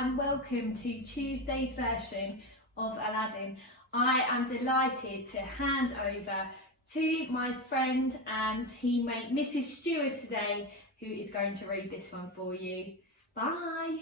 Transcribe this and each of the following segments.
and welcome to Tuesday's version of Aladdin. I am delighted to hand over to my friend and teammate Mrs Steward today, who is going to read this one for you. Bye!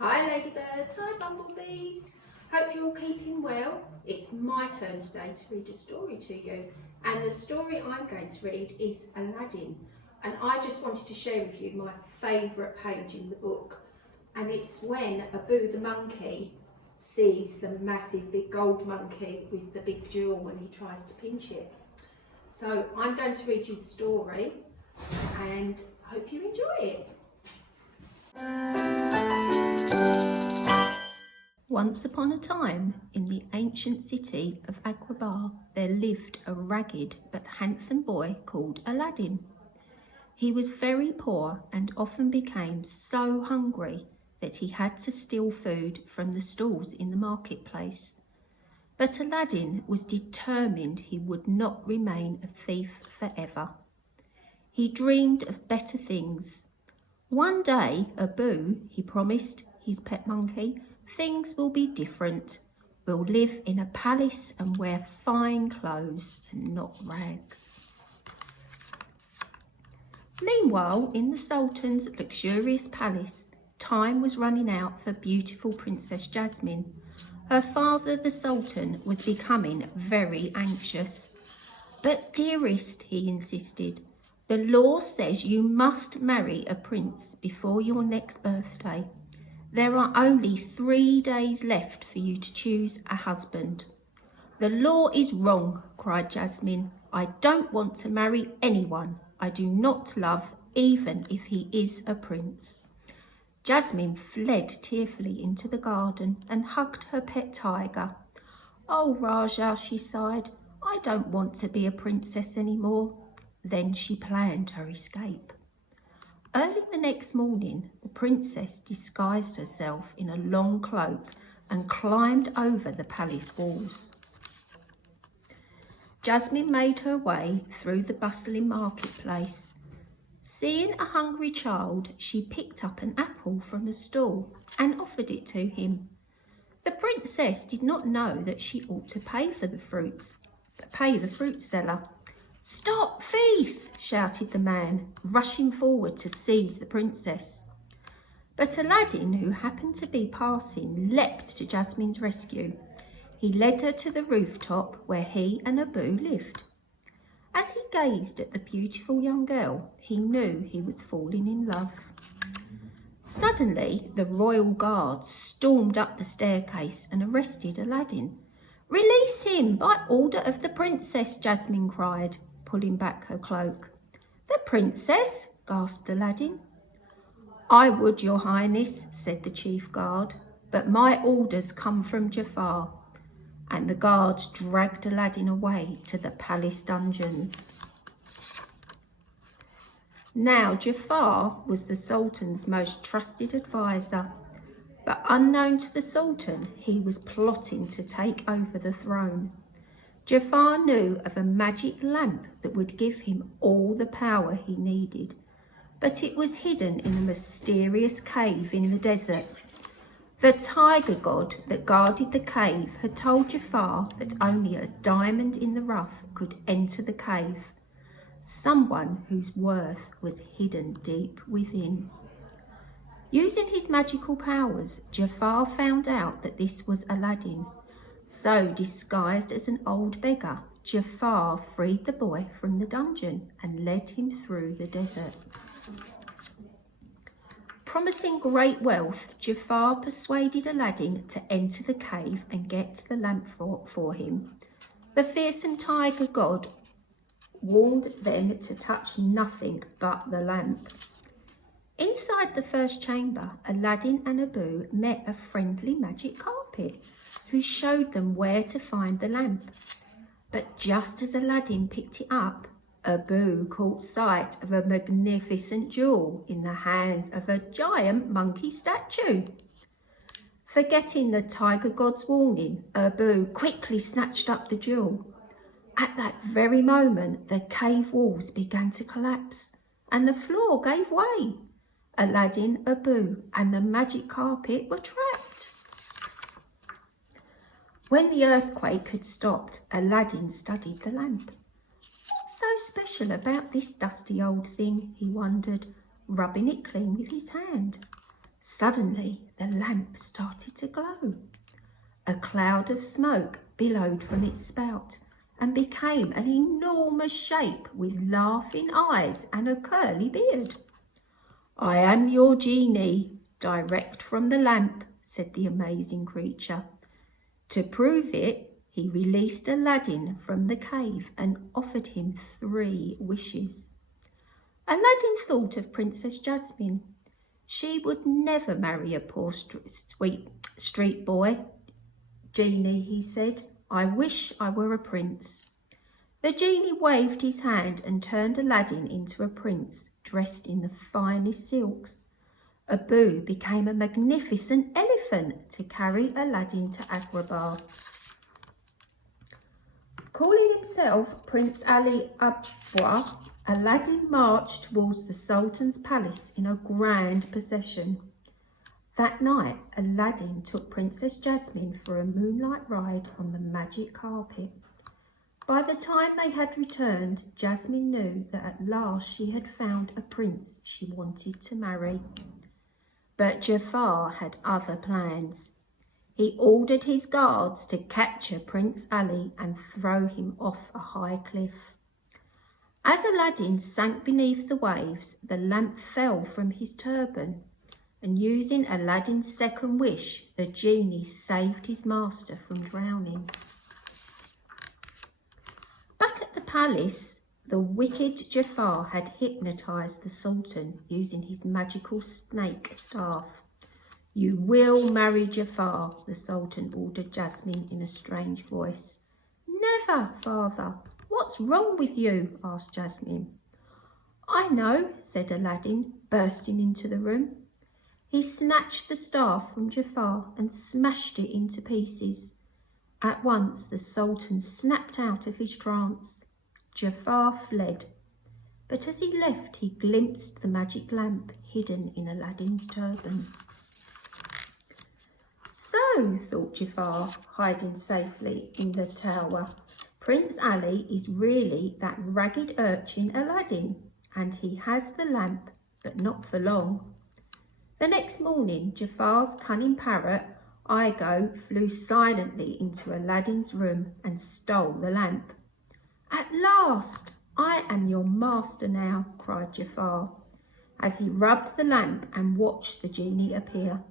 Hi ladybirds, hi bumblebees. Hope you're all keeping well. It's my turn today to read a story to you, and the story I'm going to read is Aladdin. And I just wanted to share with you my favourite page in the book, and it's when Abu the monkey sees the massive big gold monkey with the big jewel when he tries to pinch it. So I'm going to read you the story and I hope you enjoy it. Once upon a time, in the ancient city of Agrabah, there lived a ragged but handsome boy called Aladdin. He was very poor and often became so hungry that he had to steal food from the stalls in the marketplace. But Aladdin was determined he would not remain a thief forever. He dreamed of better things. One day, Abu, he promised his pet monkey, things will be different. We'll live in a palace and wear fine clothes and not rags. Meanwhile, in the Sultan's luxurious palace, time was running out for beautiful Princess Jasmine. Her father, the Sultan, was becoming very anxious. But dearest, he insisted, the law says you must marry a prince before your next birthday. There are only 3 days left for you to choose a husband. The law is wrong, cried Jasmine. I don't want to marry anyone I do not love, even if he is a prince. Jasmine fled tearfully into the garden and hugged her pet tiger. Oh, Raja, she sighed, I don't want to be a princess anymore. Then she planned her escape. Early the next morning, the princess disguised herself in a long cloak and climbed over the palace walls. Jasmine made her way through the bustling marketplace. Seeing a hungry child, she picked up an apple from a stall and offered it to him. The princess did not know that she ought to pay the fruit seller. Stop, thief! Shouted the man, rushing forward to seize the princess. But Aladdin, who happened to be passing, leapt to Jasmine's rescue. He led her to the rooftop where he and Abu lived. As he gazed at the beautiful young girl, he knew he was falling in love. Suddenly, the royal guards stormed up the staircase and arrested Aladdin. Release him by order of the princess, Jasmine cried, pulling back her cloak. The princess? Gasped Aladdin. I would, your highness, said the chief guard, but my orders come from Jafar. And the guards dragged Aladdin away to the palace dungeons. Now Jafar was the Sultan's most trusted advisor, but unknown to the Sultan, he was plotting to take over the throne. Jafar knew of a magic lamp that would give him all the power he needed, but it was hidden in a mysterious cave in the desert. The tiger god that guarded the cave had told Jafar that only a diamond in the rough could enter the cave, someone whose worth was hidden deep within. Using his magical powers, Jafar found out that this was Aladdin. So, disguised as an old beggar, Jafar freed the boy from the dungeon and led him through the desert. Promising great wealth, Jafar persuaded Aladdin to enter the cave and get the lamp for him. The fearsome tiger god warned them to touch nothing but the lamp. Inside the first chamber, Aladdin and Abu met a friendly magic carpet who showed them where to find the lamp. But just as Aladdin picked it up, Abu caught sight of a magnificent jewel in the hands of a giant monkey statue. Forgetting the tiger god's warning, Abu quickly snatched up the jewel. At that very moment, the cave walls began to collapse and the floor gave way. Aladdin, Abu, and the magic carpet were trapped. When the earthquake had stopped, Aladdin studied the lamp. What's so special about this dusty old thing, he wondered, rubbing it clean with his hand. Suddenly, the lamp started to glow. A cloud of smoke billowed from its spout and became an enormous shape with laughing eyes and a curly beard. "I am your genie, direct from the lamp," said the amazing creature. To prove it, he released Aladdin from the cave and offered him 3 wishes. Aladdin thought of Princess Jasmine. She would never marry a poor sweet street boy. "Genie," he said, "I wish I were a prince." The genie waved his hand and turned Aladdin into a prince, dressed in the finest silks. Abu became a magnificent elephant to carry Aladdin to Agrabah. Calling himself Prince Ali Abwa, Aladdin marched towards the Sultan's palace in a grand procession. That night, Aladdin took Princess Jasmine for a moonlight ride on the magic carpet. By the time they had returned, Jasmine knew that at last she had found a prince she wanted to marry. But Jafar had other plans. He ordered his guards to capture Prince Ali and throw him off a high cliff. As Aladdin sank beneath the waves, the lamp fell from his turban, and using Aladdin's second wish, the genie saved his master from drowning. Back at the palace, the wicked Jafar had hypnotised the Sultan using his magical snake staff. "You will marry Jafar," the Sultan ordered Jasmine in a strange voice. "Never, father. What's wrong with you?" asked Jasmine. "I know," said Aladdin, bursting into the room. He snatched the staff from Jafar and smashed it into pieces. At once the Sultan snapped out of his trance. Jafar fled, but as he left he glimpsed the magic lamp hidden in Aladdin's turban. "So," thought Jafar, hiding safely in the tower, "Prince Ali is really that ragged urchin Aladdin, and he has the lamp, but not for long." The next morning, Jafar's cunning parrot, Igo, flew silently into Aladdin's room and stole the lamp. "At last! I am your master now," cried Jafar, as he rubbed the lamp and watched the genie appear.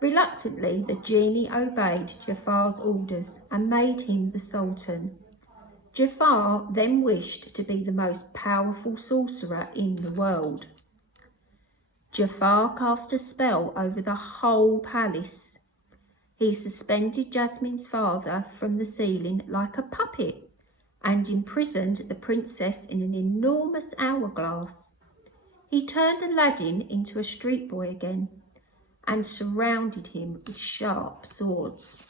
Reluctantly, the genie obeyed Jafar's orders and made him the Sultan. Jafar then wished to be the most powerful sorcerer in the world. Jafar cast a spell over the whole palace. He suspended Jasmine's father from the ceiling like a puppet and imprisoned the princess in an enormous hourglass. He turned Aladdin into a street boy again and surrounded him with sharp swords.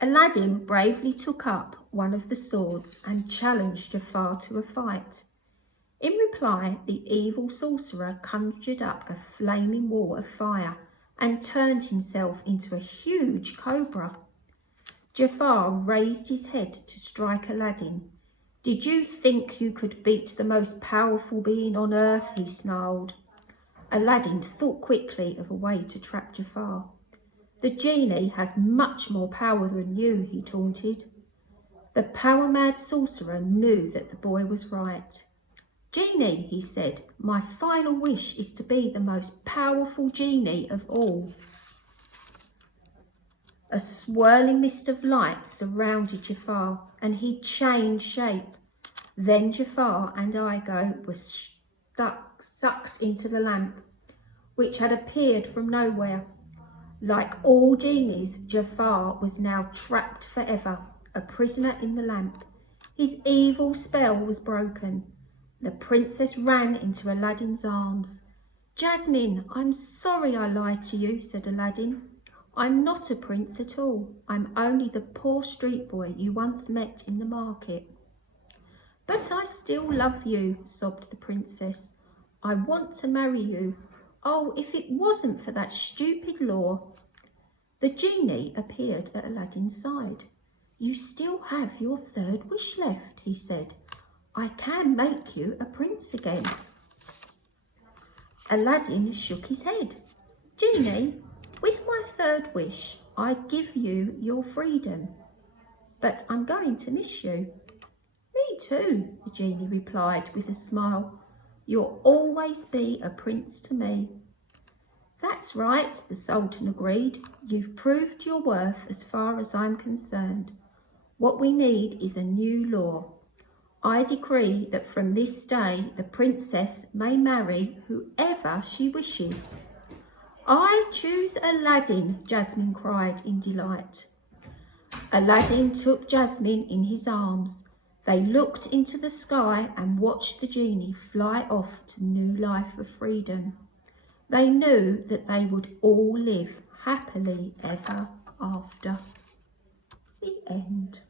Aladdin bravely took up one of the swords and challenged Jafar to a fight. In reply, the evil sorcerer conjured up a flaming wall of fire and turned himself into a huge cobra. Jafar raised his head to strike Aladdin. "Did you think you could beat the most powerful being on earth?" he snarled. Aladdin thought quickly of a way to trap Jafar. "The genie has much more power than you," he taunted. The power-mad sorcerer knew that the boy was right. "Genie," he said, "my final wish is to be the most powerful genie of all." A swirling mist of light surrounded Jafar and he changed shape. Then Jafar and Igo were sucked into the lamp, which had appeared from nowhere. Like all genies, Jafar was now trapped forever, a prisoner in the lamp. His evil spell was broken. The princess ran into Aladdin's arms. "Jasmine, I'm sorry I lied to you," said Aladdin. "I'm not a prince at all. I'm only the poor street boy you once met in the market." "But I still love you," sobbed the princess. I want to marry you. Oh, if it wasn't for that stupid law. The genie appeared at Aladdin's side. You still have your third wish left, he said. I can make you a prince again. Aladdin shook his head. Genie, with my third wish, I give you your freedom. But I'm going to miss you. Me too, the genie replied with a smile. You'll always be a prince to me. That's right, the Sultan agreed. You've proved your worth as far as I'm concerned. What we need is a new law. I decree that from this day the princess may marry whoever she wishes. I choose Aladdin, Jasmine cried in delight. Aladdin took Jasmine in his arms. They looked into the sky and watched the genie fly off to new life of freedom. They knew that they would all live happily ever after. The end.